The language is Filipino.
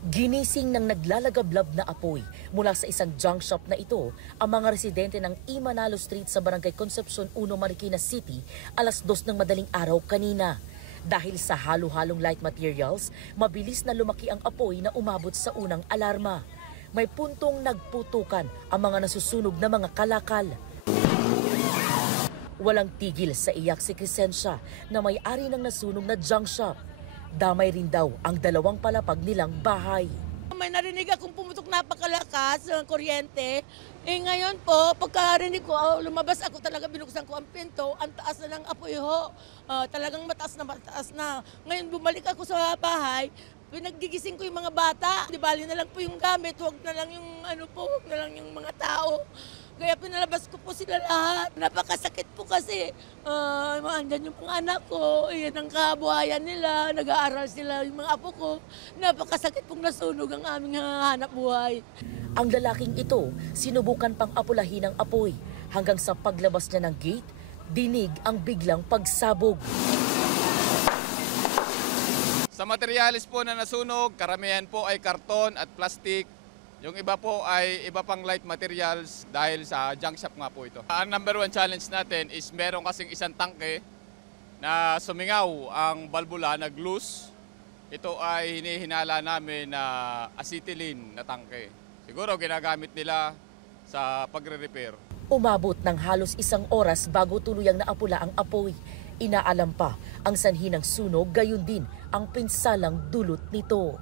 Ginising ng naglalagablab na apoy mula sa isang junk shop na ito ang mga residente ng Imanalo Street sa Barangay Concepcion 1, Marikina City alas 2 ng madaling araw kanina. Dahil sa halo-halong light materials, mabilis na lumaki ang apoy na umabot sa unang alarma. May puntong nagputukan ang mga nasusunog na mga kalakal. Walang tigil sa iyak si Crescencia na may-ari ng nasunog na junk shop. Damay rin daw ang 2 palapag nilang bahay. May narinig akong pumutok napakalakas ng kuryente. Ngayon po, pagkarinig ko, lumabas ako talaga, binuksan ko ang pinto, ang taas na ng apoy ho. Talagang mataas na mataas na. Ngayon bumalik ako sa bahay, pinaggigising ko yung mga bata. Di bali na lang po yung gamit, huwag na lang yung huwag na lang yung mga tao. Kaya pinalabas ko po sila lahat. Napakasakit po kasi. Andyan yung mga anak ko, yan ang kabuhayan nila, nag-aaral sila yung mga apo ko. Napakasakit pong nasunog ang aming hanap buhay. Ang lalaking ito, sinubukan pang apulahin ng apoy. Hanggang sa paglabas niya ng gate, dinig ang biglang pagsabog. Sa materyales po na nasunog, karamihan po ay karton at plastic. Yung iba po ay iba pang light materials dahil sa junk shop nga po ito. Ang number 1 challenge natin is meron kasing isang tangke na sumingaw ang balbula, nag-loose. Ito ay hinihinala namin na acetylene na tangke. Siguro ginagamit nila sa pagre-repair. Umabot ng halos 1 oras bago tuluyang naapula ang apoy. Inaalam pa ang sanhi ng sunog, gayon din ang pinsalang dulot nito.